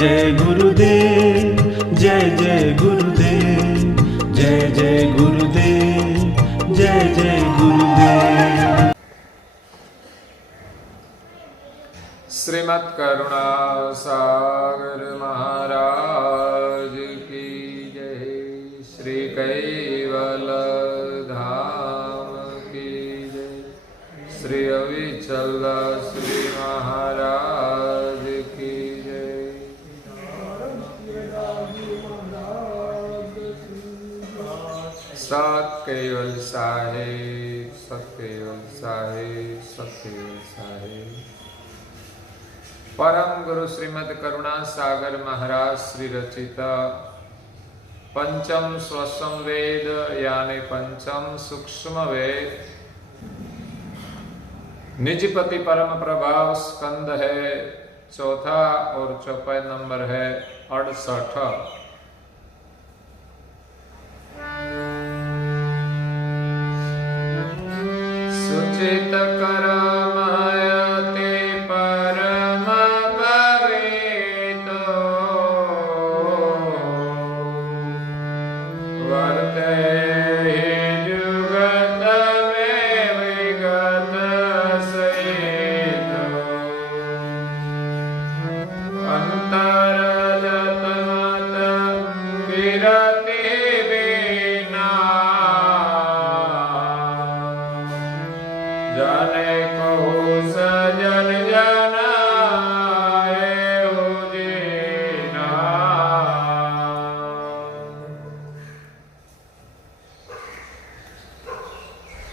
जय गुरुदेव, जय जय गुरुदेव, जय जय गुरुदेव, जय जय गुरुदेव। श्रीमद् करुणा सागर महाराज की जय। श्री कैवल धाम की जय। श्री अविचल श्री महाराज की जय। सत केवल साहिब, सत केवल साहिब, सत केवल साहिब। परम गुरु श्रीमद् करुणा सागर महाराज श्री रचित पंचम स्वसम वेद यानी पंचम सूक्ष्म वेद निजपति परम प्रभाव स्कंद है चौथा और चौपाई नंबर है 68। सुचित करम हयते परम भवेतो वर्ते जुगत में विगत सहितो अंतर जत मत किरति बिना जाने को सजन जनाए उजीना।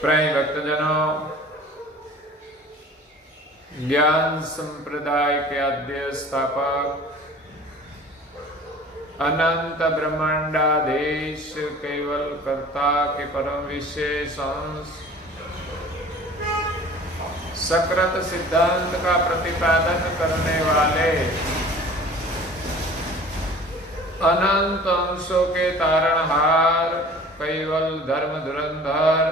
प्रिय भक्तजनों, ज्ञान संप्रदाय के आद्य स्थापक अनंत ब्रह्मांडाधीश केवल कर्ता के परम विशेष अंश सकृत सिद्धांत का प्रतिपादन करने वाले अनंत अंशों के तारणहार केवल धर्म धुरंधर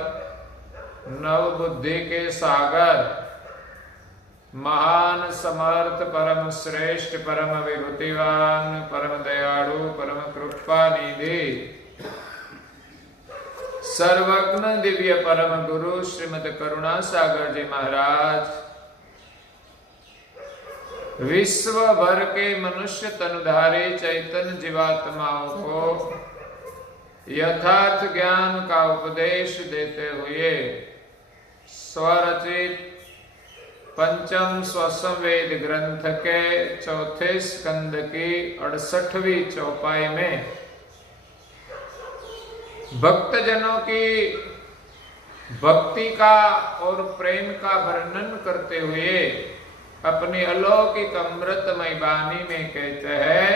नव बुद्धि के सागर महान समर्थ परम श्रेष्ठ परम विभूतिवान परम दयालु परम कृपा निधि सर्वज्ञ दिव्य परम गुरु श्रीमद् करुणा सागर जी महाराज विश्व भर के मनुष्य तनुधारी चैतन्य जीवात्माओं को यथार्थ ज्ञान का उपदेश देते हुए स्वरचित पंचम स्वसम वेद ग्रंथ के चौथे स्कंद की 68वीं चौपाई में भक्तजनों की भक्ति का और प्रेम का वर्णन करते हुए अपनी अलौकिक अमृतमय वाणी में कहते हैं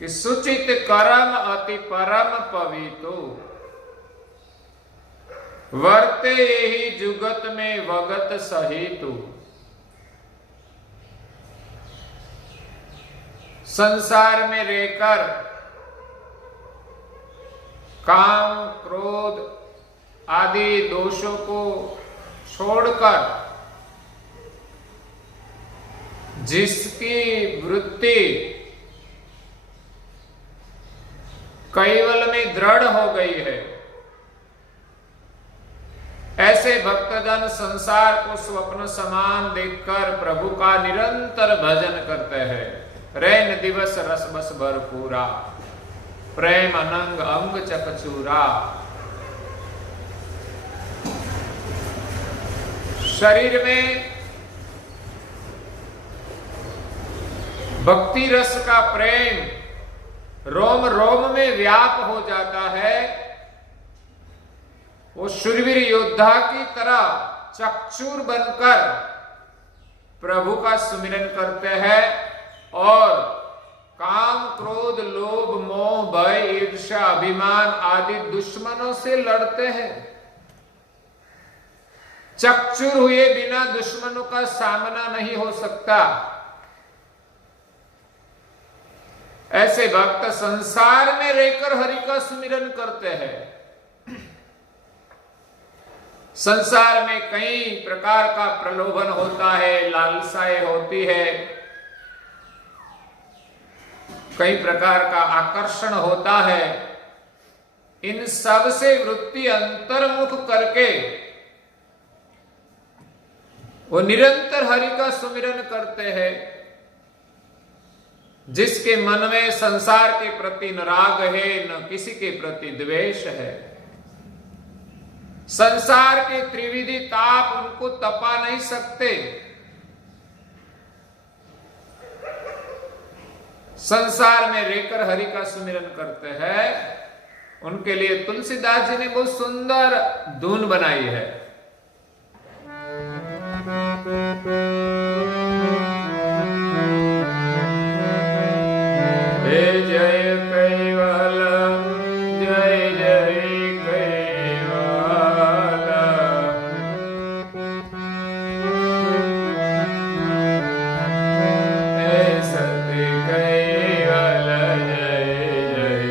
कि सुचित करम अति परम पवितु वर्ते यही जुगत में वगत सहितु। संसार में रहकर काम क्रोध आदि दोषों को छोड़कर जिसकी वृत्ति कैवल में दृढ़ हो गई है, ऐसे भक्तजन संसार को स्वप्न समान देखकर प्रभु का निरंतर भजन करते हैं। रैन दिवस रस बस भरपूरा प्रेम अनंग अंग चकचूरा। शरीर में भक्ति रस का प्रेम रोम रोम में व्याप हो जाता है। वो शूरवीर योद्धा की तरह चकचूर बनकर प्रभु का सुमिरन करते हैं और काम क्रोध लोभ मोह भय ईर्ष्या अभिमान आदि दुश्मनों से लड़ते हैं। चकचूर हुए बिना दुश्मनों का सामना नहीं हो सकता। ऐसे भक्त संसार में रहकर हरि का सुमिरन करते हैं। संसार में कई प्रकार का प्रलोभन होता है, लालसाएं होती है, कई प्रकार का आकर्षण होता है, इन सब से वृत्ति अंतर्मुख करके वो निरंतर हरि का सुमिरन करते हैं। जिसके मन में संसार के प्रति न राग है, न किसी के प्रति द्वेष है, संसार के त्रिविधि ताप उनको तपा नहीं सकते, संसार में रहकर हरि का सुमिरन करते हैं, उनके लिए तुलसीदास जी ने बहुत सुंदर धुन बनाई है। जय कैवल, जय जय कैवल, सत्य कैवल, जय जय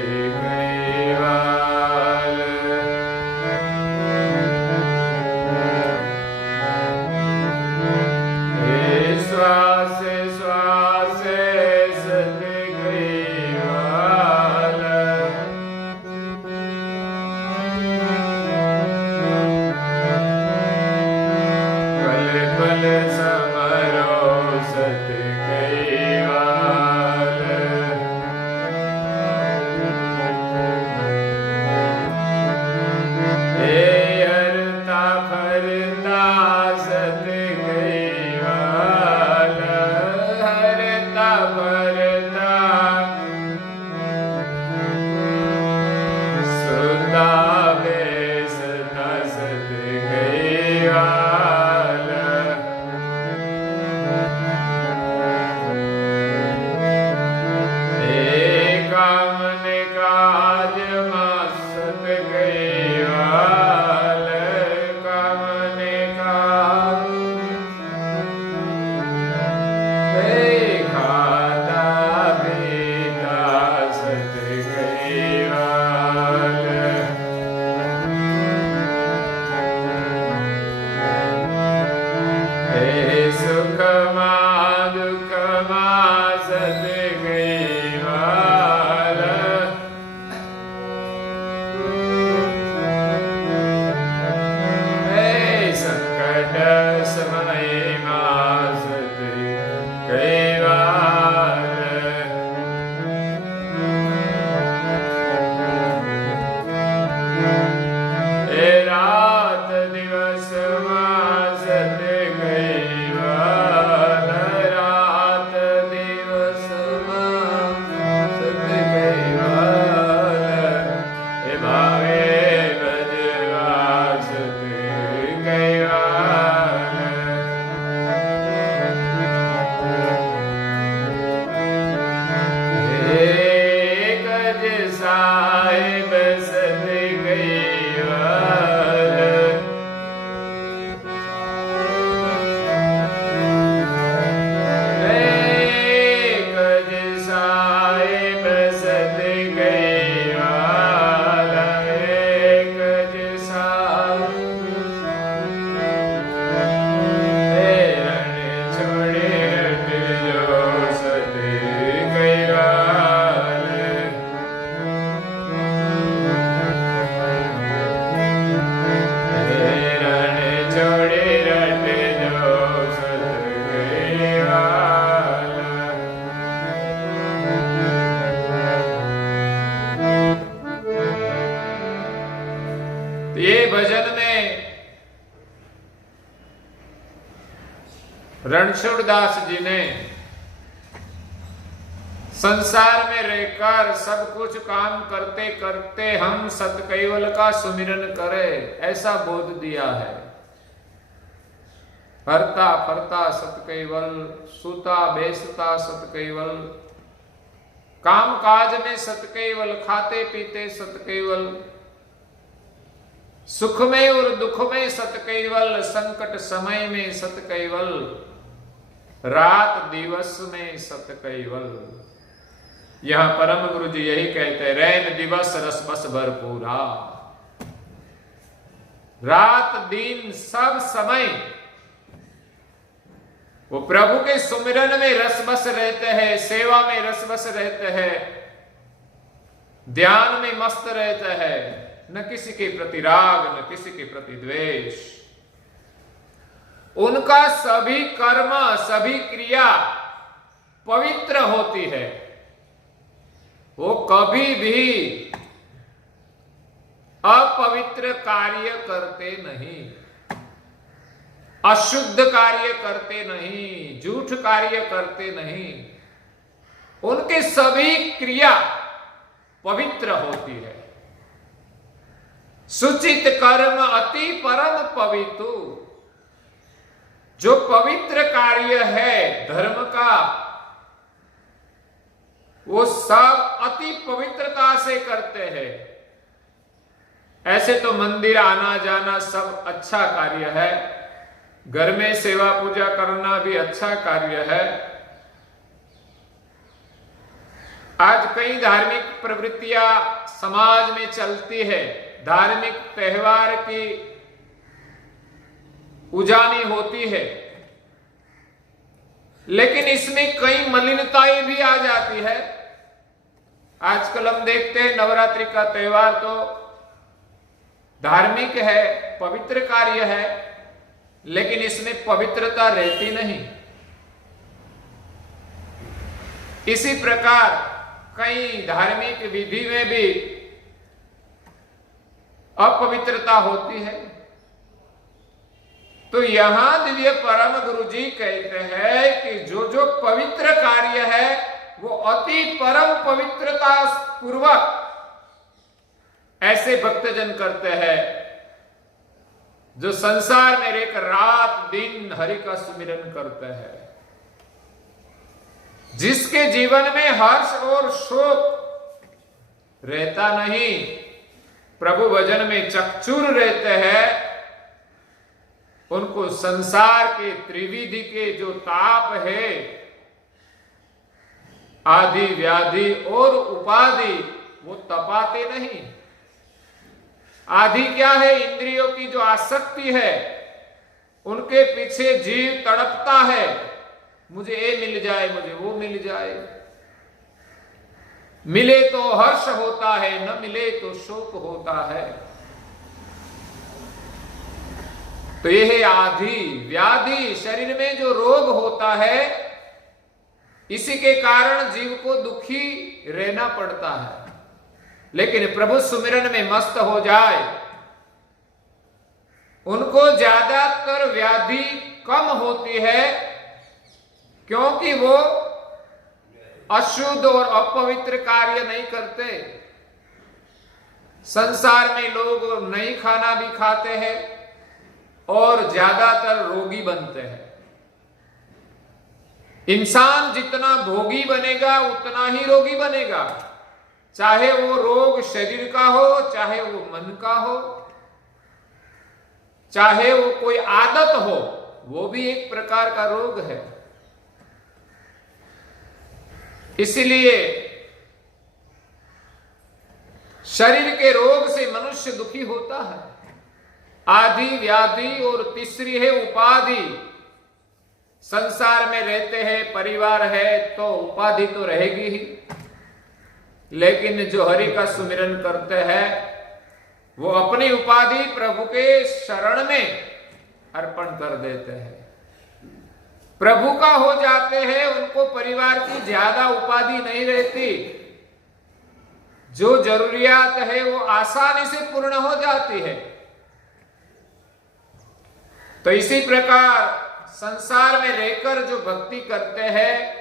कैवल। श्वास श्वास सत्य कैवल, पल पल समरो सत्य कैवल। हे हरता फरता सत्य कैवल, हरता फरता सुता बेसता सत्य कैवल। हे कामन काज मस्त कैवल, कामन काज हे खाता पीता सत्य कैवल। हे सुख मा दुख मा सत्य कैवल, हे संकट समय मा सत्य कैवल। हे रात दिवस मा सत्य कैवल, रात दिवस मा सत्य कैवल। हे भावे भजवा सत्य कैवल। हे गज साहिब सत्य कैवल, हे गज साहिब सत्य कैवल, हे गज साहिब, हे रण छोड़े हट जो सत्य कैवल। हे रण छोड़े हट जो सत्य कैवल। ये भजन में रणछोड़दास जी ने संसार में रहकर सब कुछ काम करते करते हम सतकैवल का सुमिरन करें, ऐसा बोध दिया है। हरता फरता सतकैवल, सूता बेसता सतकैवल, काम काज में सतकैवल, खाते पीते सतकैवल, सुख में और दुख में सतकैवल, संकट समय में सतकैवल, रात दिवस में सतकैवल। यहां परम गुरु जी यही कहते हैं, रैन दिवस रस बस भरपूरा। रात दिन सब समय वो प्रभु के सुमिरन में रस बस रहते हैं, सेवा में रस बस रहते हैं, ध्यान में मस्त रहते हैं, न किसी के प्रति राग न किसी के प्रति द्वेष। उनका सभी कर्म सभी क्रिया पवित्र होती है। वो कभी भी अपवित्र कार्य करते नहीं, अशुद्ध कार्य करते नहीं, झूठ कार्य करते नहीं। उनके सभी क्रिया पवित्र होती है। सुचित कर्म अति परम पवित्र, जो पवित्र कार्य है धर्म का, वो सब अति पवित्रता से करते हैं। ऐसे तो मंदिर आना जाना सब अच्छा कार्य है, घर में सेवा पूजा करना भी अच्छा कार्य है। आज कई धार्मिक प्रवृत्तियां समाज में चलती है, धार्मिक त्योहार की उजानी होती है, लेकिन इसमें कई मलिनताएं भी आ जाती है। आजकल हम देखते हैं नवरात्रि का त्योहार तो धार्मिक है, पवित्र कार्य है, लेकिन इसमें पवित्रता रहती नहीं। इसी प्रकार कई धार्मिक विधि में भी अपवित्रता होती है। तो यहां दिव्य परम गुरु जी कहते हैं कि जो जो पवित्र कार्य है वो अति परम पवित्रता पूर्वक ऐसे भक्तजन करते हैं जो संसार में रहकर रात दिन हरि का सुमिरन करते हैं, जिसके जीवन में हर्ष और शोक रहता नहीं, प्रभु भजन में चकचूर रहते हैं। उनको संसार के त्रिविधि के जो ताप है, आदि व्याधि और उपाधि, वो तपाते नहीं। आदि क्या है? इंद्रियों की जो आसक्ति है, उनके पीछे जीव तड़पता है, मुझे ये मिल जाए, मुझे वो मिल जाए। मिले तो हर्ष होता है, न मिले तो शोक होता है। तो यह है आदि व्याधि, शरीर में जो रोग होता है, इसी के कारण जीव को दुखी रहना पड़ता है। लेकिन प्रभु सुमिरन में मस्त हो जाए, उनको ज्यादातर व्याधि कम होती है, क्योंकि वो अशुद्ध और अपवित्र कार्य नहीं करते। संसार में लोग नहीं खाना भी खाते हैं और ज्यादातर रोगी बनते हैं। इंसान जितना भोगी बनेगा उतना ही रोगी बनेगा, चाहे वो रोग शरीर का हो, चाहे वो मन का हो, चाहे वो कोई आदत हो, वो भी एक प्रकार का रोग है। इसलिए शरीर के रोग से मनुष्य दुखी होता है। आदि व्याधि और तीसरी है उपाधि। संसार में रहते हैं, परिवार है, तो उपाधि तो रहेगी ही, लेकिन जो हरि का सुमिरन करते हैं वो अपनी उपाधि प्रभु के शरण में अर्पण कर देते हैं, प्रभु का हो जाते हैं। उनको परिवार की ज्यादा उपाधि नहीं रहती, जो जरूरियात है वो आसानी से पूर्ण हो जाती है। तो इसी प्रकार संसार में रहकर जो भक्ति करते हैं,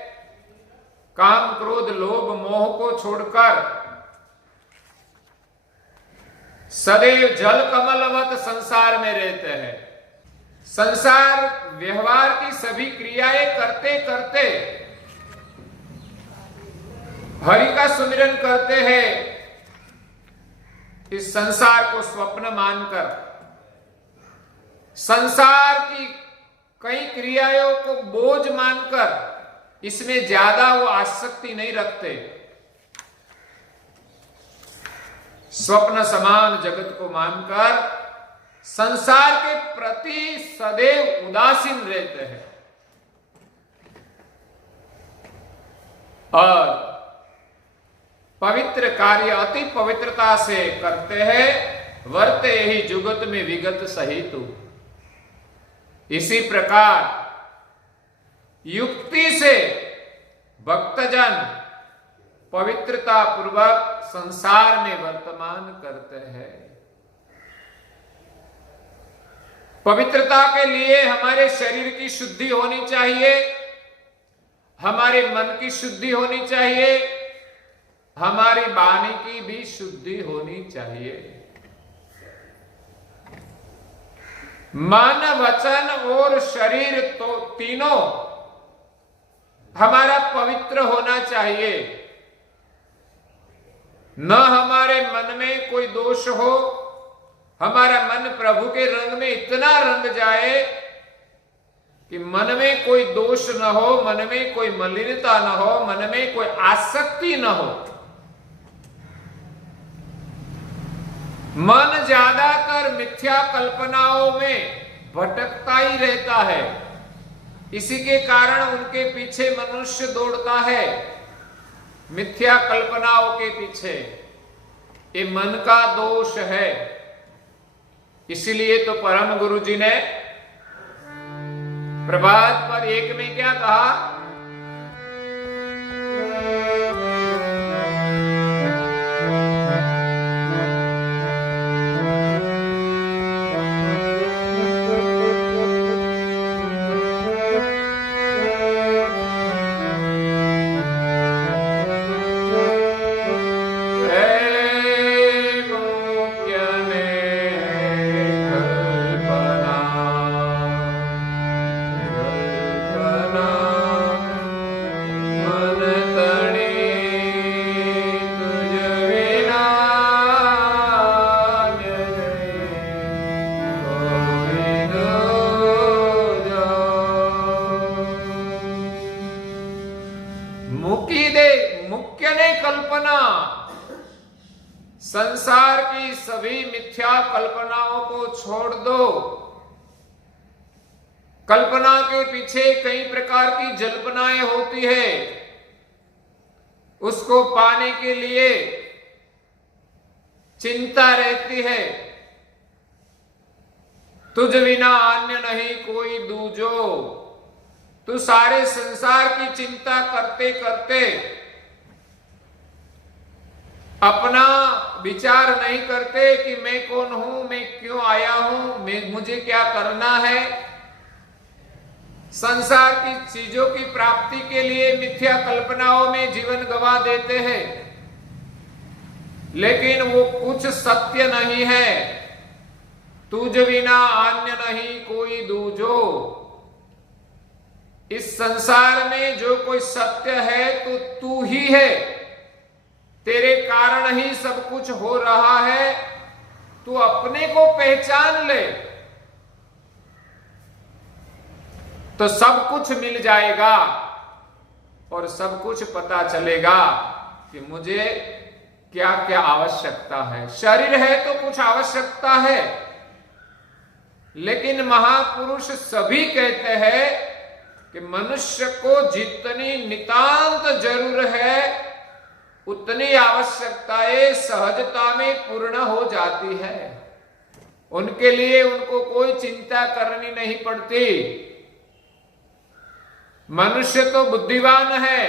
काम क्रोध लोभ मोह को छोड़कर सदैव जल कमलवत संसार में रहते हैं, संसार व्यवहार की सभी क्रियाएं करते करते हरि का सुमिरन करते हैं, इस संसार को स्वप्न मानकर, संसार की कई क्रियाओं को बोझ मानकर इसमें ज्यादा वो आसक्ति नहीं रखते। स्वप्न समान जगत को मानकर संसार के प्रति सदैव उदासीन रहते हैं। और पवित्र कार्य अति पवित्रता से करते हैं, वर्ते ही जुगत में विगत सहित। इसी प्रकार युक्ति से भक्तजन पवित्रता पूर्वक संसार में वर्तमान करते हैं। पवित्रता के लिए हमारे शरीर की शुद्धि होनी चाहिए, हमारे मन की शुद्धि होनी चाहिए, हमारी वाणी की भी शुद्धि होनी चाहिए। मन, वचन और शरीर तो तीनों हमारा पवित्र होना चाहिए। न हमारे मन में कोई दोष हो, हमारा मन प्रभु के रंग में इतना रंग जाए कि मन में कोई दोष न हो, मन में कोई मलिनता न हो, मन में कोई आसक्ति न हो। मन ज्यादातर मिथ्या कल्पनाओं में भटकता ही रहता है। इसी के कारण उनके पीछे मनुष्य दौड़ता है, मिथ्या कल्पनाओं के पीछे। ये मन का दोष है। इसीलिए तो परम गुरु जी ने प्रभात पर एक में क्या कहा? संसार की सभी मिथ्या कल्पनाओं को छोड़ दो। कल्पना के पीछे कई प्रकार की जल्पनाएं होती है। उसको पाने के लिए चिंता रहती है। तुझ बिना अन्य नहीं कोई दूजो। तू सारे संसार की चिंता करते करते अपना विचार नहीं करते कि मैं कौन हूं, मैं क्यों आया हूं, मुझे क्या करना है। संसार की चीजों की प्राप्ति के लिए मिथ्या कल्पनाओं में जीवन गवा देते हैं, लेकिन वो कुछ सत्य नहीं है। तुझ बिना अन्य नहीं कोई दूजो। इस संसार में जो कोई सत्य है तो तू ही है। तेरे कारण ही सब कुछ हो रहा है। तू अपने को पहचान ले तो सब कुछ मिल जाएगा और सब कुछ पता चलेगा कि मुझे क्या क्या आवश्यकता है। शरीर है तो कुछ आवश्यकता है, लेकिन महापुरुष सभी कहते हैं कि मनुष्य को जितनी नितांत जरूर है उतनी आवश्यकताएं सहजता में पूर्ण हो जाती है। उनके लिए उनको कोई चिंता करनी नहीं पड़ती। मनुष्य तो बुद्धिमान है,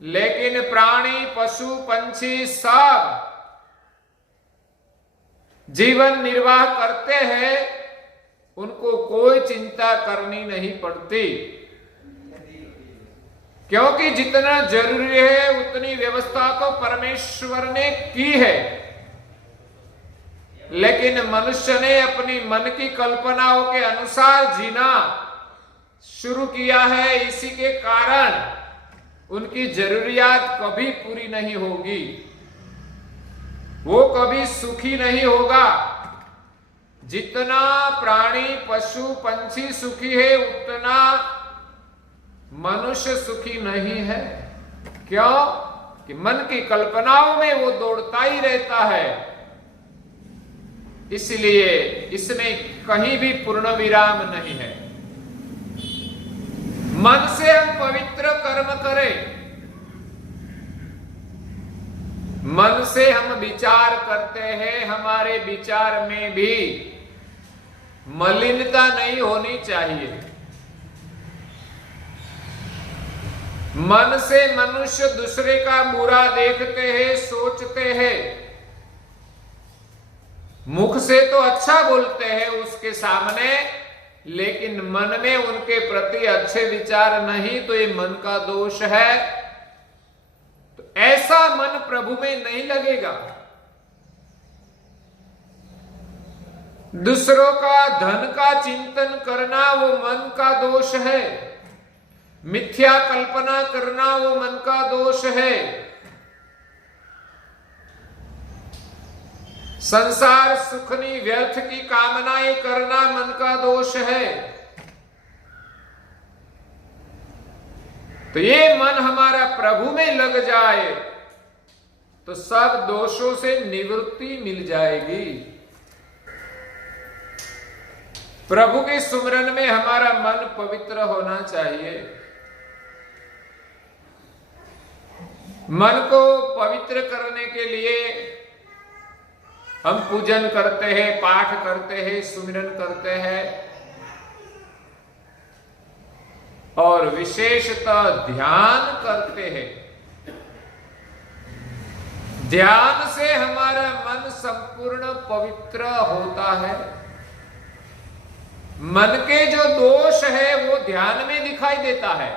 लेकिन प्राणी, पशु, पंछी सब जीवन निर्वाह करते हैं, उनको कोई चिंता करनी नहीं पड़ती, क्योंकि जितना जरूरी है उतनी व्यवस्था तो परमेश्वर ने की है। लेकिन मनुष्य ने अपनी मन की कल्पनाओं के अनुसार जीना शुरू किया है। इसी के कारण उनकी जरूरियात कभी पूरी नहीं होगी, वो कभी सुखी नहीं होगा। जितना प्राणी, पशु, पंछी सुखी है उतना मनुष्य सुखी नहीं है। क्यों? कि मन की कल्पनाओं में वो दौड़ता ही रहता है। इसलिए इसमें कहीं भी पूर्ण विराम नहीं है। मन से हम पवित्र कर्म करें, मन से हम विचार करते हैं, हमारे विचार में भी मलिनता नहीं होनी चाहिए। मन से मनुष्य दूसरे का बुरा देखते हैं, सोचते हैं, मुख से तो अच्छा बोलते हैं उसके सामने, लेकिन मन में उनके प्रति अच्छे विचार नहीं, तो ये मन का दोष है। तो ऐसा मन प्रभु में नहीं लगेगा। दूसरों का धन का चिंतन करना वो मन का दोष है, मिथ्या कल्पना करना वो मन का दोष है, संसार सुखनी व्यर्थ की कामनाएं करना मन का दोष है। तो ये मन हमारा प्रभु में लग जाए तो सब दोषों से निवृत्ति मिल जाएगी। प्रभु के सुमिरन में हमारा मन पवित्र होना चाहिए। मन को पवित्र करने के लिए हम पूजन करते हैं, पाठ करते हैं, सुमिरन करते हैं और विशेषतः ध्यान करते हैं। ध्यान से हमारा मन संपूर्ण पवित्र होता है। मन के जो दोष है वो ध्यान में दिखाई देता है।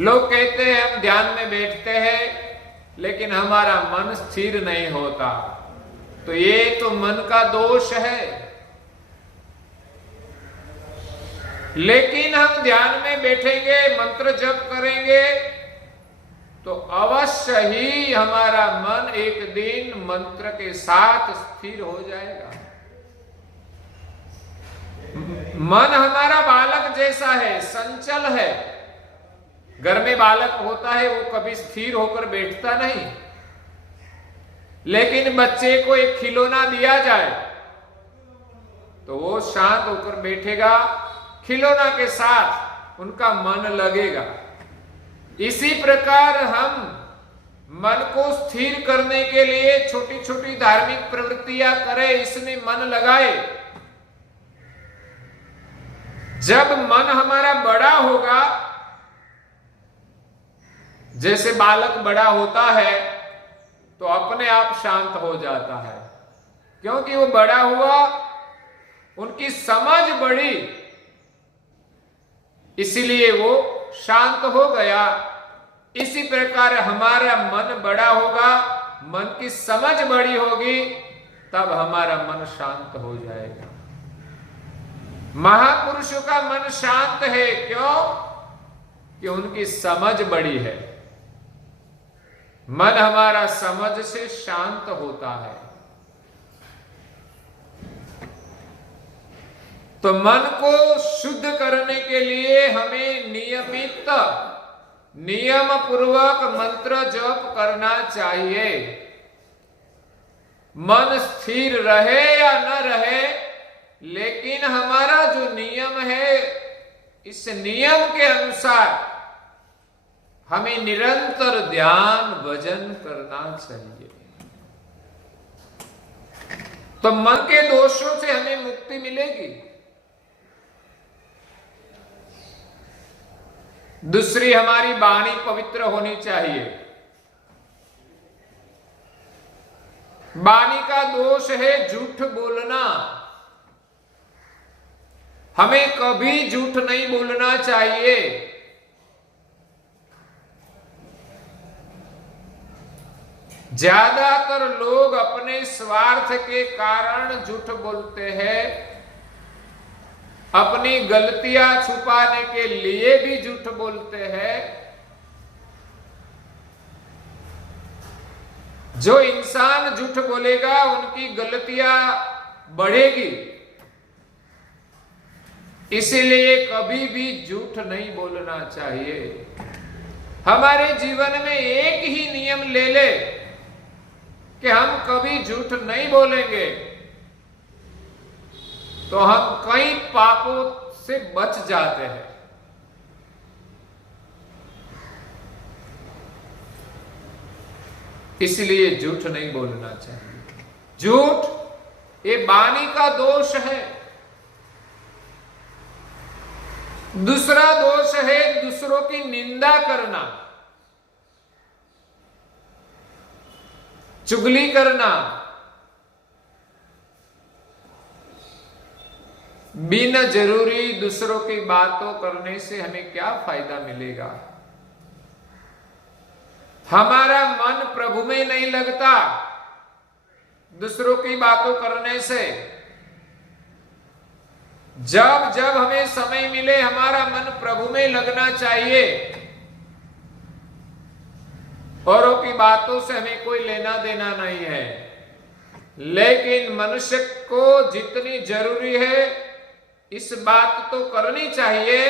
लोग कहते हैं हम ध्यान में बैठते हैं लेकिन हमारा मन स्थिर नहीं होता, तो ये तो मन का दोष है। लेकिन हम ध्यान में बैठेंगे, मंत्र जप करेंगे तो अवश्य ही हमारा मन एक दिन मंत्र के साथ स्थिर हो जाएगा। मन हमारा बालक जैसा है, संचल है। घर में बालक होता है वो कभी स्थिर होकर बैठता नहीं, लेकिन बच्चे को एक खिलौना दिया जाए तो वो शांत होकर बैठेगा, खिलौना के साथ उनका मन लगेगा। इसी प्रकार हम मन को स्थिर करने के लिए छोटी छोटी धार्मिक प्रवृत्तियां करें, इसमें मन लगाए। जब मन हमारा बड़ा होगा, जैसे बालक बड़ा होता है तो अपने आप शांत हो जाता है, क्योंकि वो बड़ा हुआ, उनकी समझ बढ़ी, इसीलिए वो शांत हो गया। इसी प्रकार हमारा मन बड़ा होगा, मन की समझ बड़ी होगी, तब हमारा मन शांत हो जाएगा। महापुरुषों का मन शांत है, क्यों? कि उनकी समझ बड़ी है। मन हमारा समझ से शांत होता है। तो मन को शुद्ध करने के लिए हमें नियमित नियम पूर्वक मंत्र जप करना चाहिए। मन स्थिर रहे या न रहे, लेकिन हमारा जो नियम है, इस नियम के अनुसार हमें निरंतर ध्यान भजन करना चाहिए। तो मन के दोषों से हमें मुक्ति मिलेगी। दूसरी, हमारी वाणी पवित्र होनी चाहिए। वाणी का दोष है झूठ बोलना। हमें कभी झूठ नहीं बोलना चाहिए। ज्यादातर लोग अपने स्वार्थ के कारण झूठ बोलते हैं, अपनी गलतियां छुपाने के लिए भी झूठ बोलते हैं। जो इंसान झूठ बोलेगा उनकी गलतियां बढ़ेगी, इसीलिए कभी भी झूठ नहीं बोलना चाहिए। हमारे जीवन में एक ही नियम ले ले कि हम कभी झूठ नहीं बोलेंगे, तो हम कई पापों से बच जाते हैं। इसलिए झूठ नहीं बोलना चाहिए। झूठ ये वाणी का दोष है। दूसरा दोष है दूसरों की निंदा करना, चुगली करना। बिना जरूरी दूसरों की बातों करने से हमें क्या फायदा मिलेगा? हमारा मन प्रभु में नहीं लगता दूसरों की बातों करने से। जब जब हमें समय मिले हमारा मन प्रभु में लगना चाहिए। औरों की बातों से हमें कोई लेना देना नहीं है, लेकिन मनुष्य को जितनी जरूरी है इस बात तो करनी चाहिए,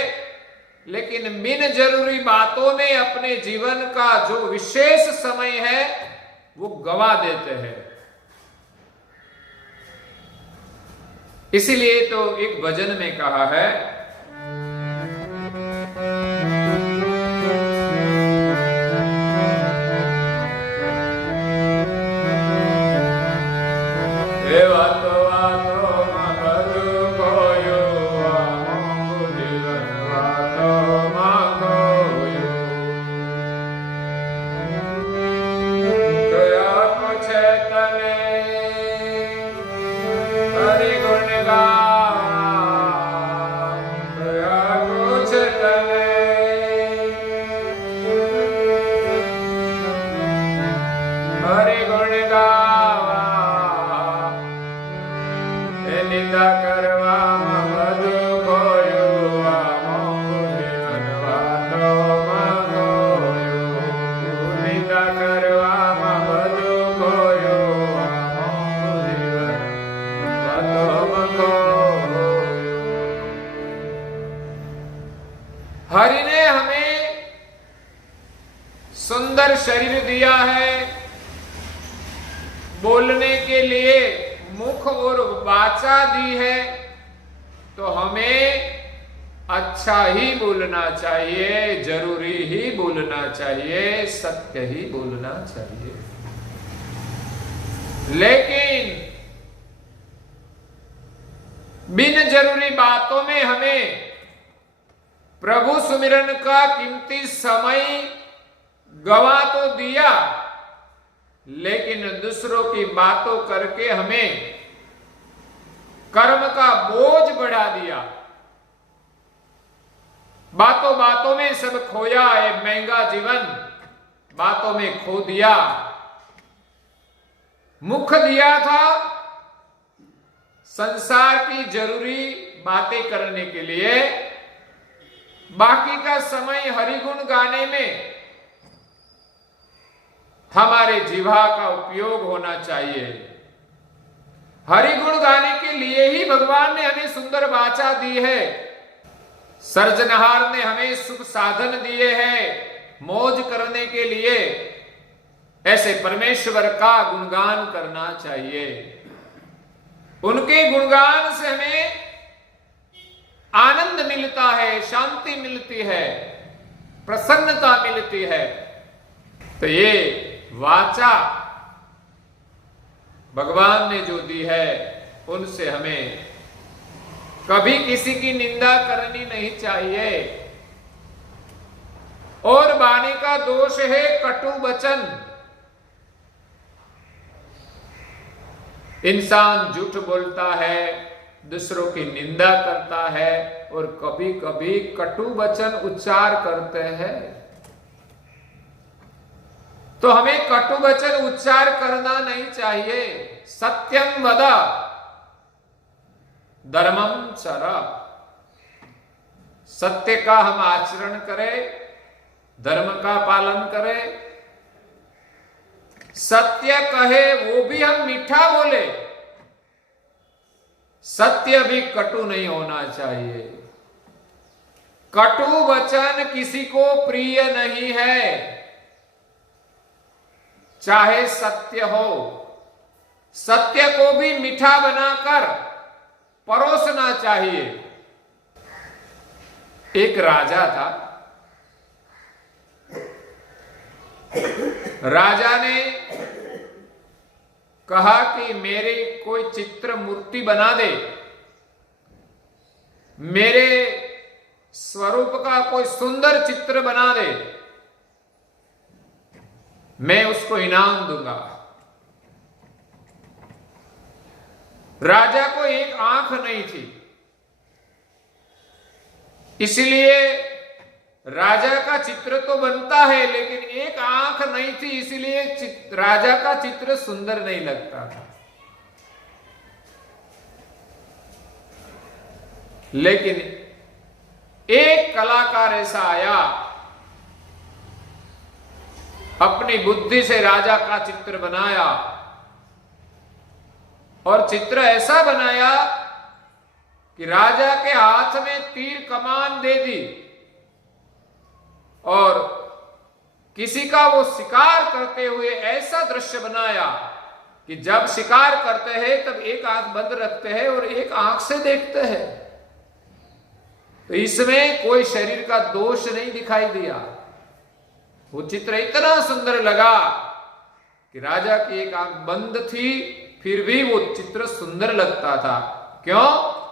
लेकिन बिन जरूरी बातों में अपने जीवन का जो विशेष समय है वो गवा देते हैं। इसीलिए तो एक भजन में कहा है, हरि ने हमें सुंदर शरीर दिया है, बोलने के लिए मुख और वाचा दी है, तो हमें अच्छा ही बोलना चाहिए, जरूरी ही बोलना चाहिए, सत्य ही बोलना चाहिए। लेकिन बिन जरूरी बातों में हमें प्रभु सुमिरन का कीमती समय गवा तो दिया, लेकिन दूसरों की बातों करके हमें कर्म का बोझ बढ़ा दिया। बातों बातों में सब खोया, है महंगा जीवन बातों में खो दिया। मुख दिया था संसार की जरूरी बातें करने के लिए, बाकी का समय हरिगुण गाने में हमारे जिह्वा का उपयोग होना चाहिए। हरिगुण गाने के लिए ही भगवान ने हमें सुंदर वाचा दी है, सर्जनहार ने हमें शुभ साधन दिए हैं मौज करने के लिए। ऐसे परमेश्वर का गुणगान करना चाहिए। उनके गुणगान से हमें आनंद मिलता है, शांति मिलती है, प्रसन्नता मिलती है। तो ये वाचा भगवान ने जो दी है, उनसे हमें कभी किसी की निंदा करनी नहीं चाहिए। और वाणी का दोष है कटु वचन। इंसान झूठ बोलता है, दूसरों की निंदा करता है और कभी कभी कटु वचन उच्चार करते हैं। तो हमें कटु वचन उच्चार करना नहीं चाहिए। सत्यम वद धर्मम चर। सत्य का हम आचरण करें, धर्म का पालन करें। सत्य कहे वो भी हम मीठा बोले, सत्य भी कटु नहीं होना चाहिए। कटु वचन किसी को प्रिय नहीं है, चाहे सत्य हो। सत्य को भी मीठा बनाकर परोसना चाहिए। एक राजा था, राजा ने कहा कि मेरे कोई चित्र मूर्ति बना दे, मेरे स्वरूप का कोई सुंदर चित्र बना दे, मैं उसको इनाम दूंगा। राजा को एक आंख नहीं थी, इसलिए राजा का चित्र तो बनता है, लेकिन एक आंख नहीं थी, इसलिए राजा का चित्र सुंदर नहीं लगता था। लेकिन एक कलाकार ऐसा आया, अपनी बुद्धि से राजा का चित्र बनाया, और चित्र ऐसा बनाया कि राजा के हाथ में तीर कमान दे दी, और किसी का वो शिकार करते हुए ऐसा दृश्य बनाया कि जब शिकार करते हैं तब एक आंख बंद रखते हैं और एक आंख से देखते हैं। तो इसमें कोई शरीर का दोष नहीं दिखाई दिया। वो चित्र इतना सुंदर लगा कि राजा की एक आंख बंद थी, फिर भी वो चित्र सुंदर लगता था। क्यों?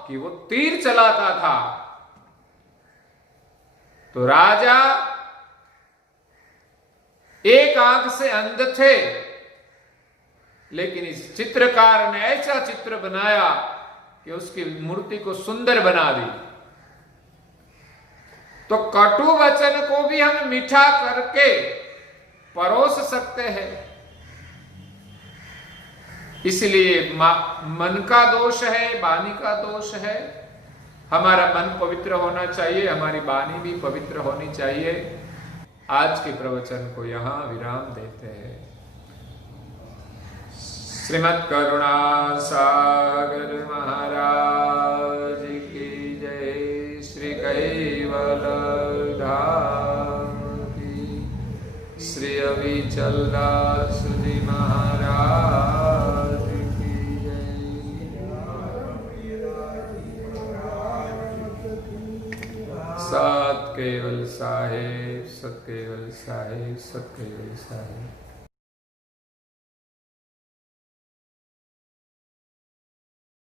कि वो तीर चलाता था। तो राजा एक आंख से अंध थे, लेकिन इस चित्रकार ने ऐसा चित्र बनाया कि उसकी मूर्ति को सुंदर बना दी। तो कटु वचन को भी हम मीठा करके परोस सकते हैं। इसलिए मन का दोष है, वाणी का दोष है। हमारा मन पवित्र होना चाहिए, हमारी वाणी भी पवित्र होनी चाहिए। आज के प्रवचन को यहाँ विराम देते हैं। श्रीमद् करुणा सागर महाराज की जय। श्री कैवल धाम की। श्री अविचल दास जी महाराज की जय। सत केवल साहेब, सत केवल साहेब, सत केवल साहेब।